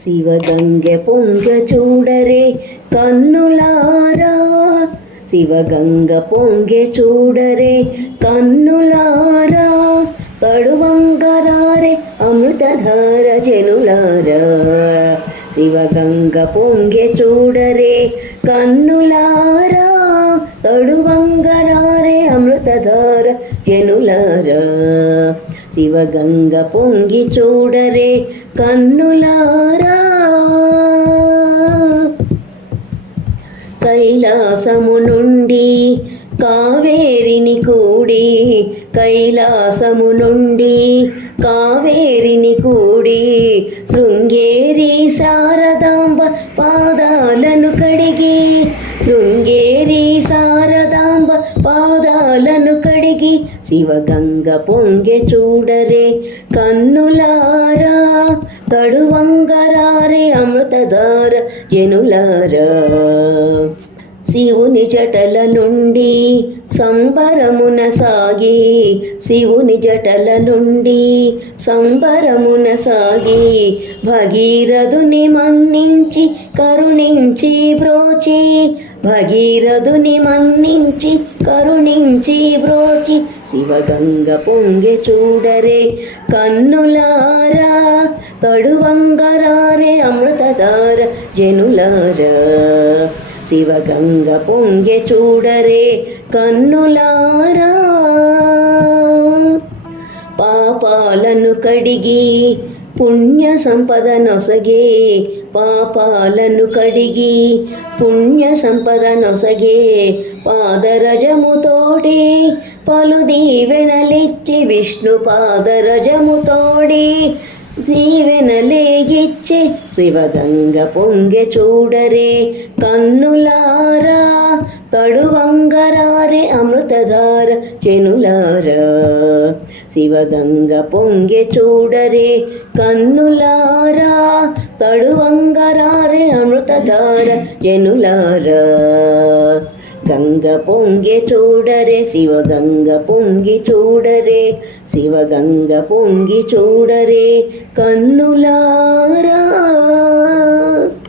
శివగంగ పొంగ చూడరే కన్నులారా, శివగంగ పొంగె చూడరే కన్నులారా, కడువంగరారే అమృతధార జనులారా. శివగంగ పొంగె చూడరే కన్నులారా, కడువంగరారే అమృతధార జనులారా. శివగంగ పొంగి చూడరే కన్నులారా. కైలాసము నుండి కావేరిని కూడి, కైలాసము నుండి కావేరిని కూడి, శృంగేరి శారదాంబ పాదాలను కడిగి, శృంగేరి శారదాంబ పాదాలను కడిగి, శివగంగ పొంగె చూడరే కన్నులారా, కడువంగరారే అమృతధార జనులారా. శివుని జటల నుండి సంబరమున సాగి, శివుని జటల నుండి సంబరమున సాగి, భగీరథుని మన్నించి కరుణించి బ్రోచి, భగీరథుని మన్నించి కరుణించి బ్రోచి, శివగంగ పొంగె చూడరే కన్నులారా, కడువంగరారే అమృతధార జనులారా. శివగంగ పొంగె చూడరే కన్నులారా. పాపాలను కడిగి పుణ్య సంపద నొసగే, పాపాలను కడిగి పుణ్య సంపద నొసగే, పాదరజముతోడి పలు దీవెనలిచ్చి, విష్ణు పాదరజముతోడి దీవెనలే ఇచ్చే, శివగంగ పొంగె చూడరే కన్నులారా, కడువంగరారే అమృతధార జనులారా. శివగంగ పొంగె చూడరే కన్నులారా, కడువంగరారే అమృతధార జనులారా. గంగ పొంగి చూడరే, శివగంగ పొంగి చూడరే, శివగంగ పొంగి చూడరే కన్నులారా.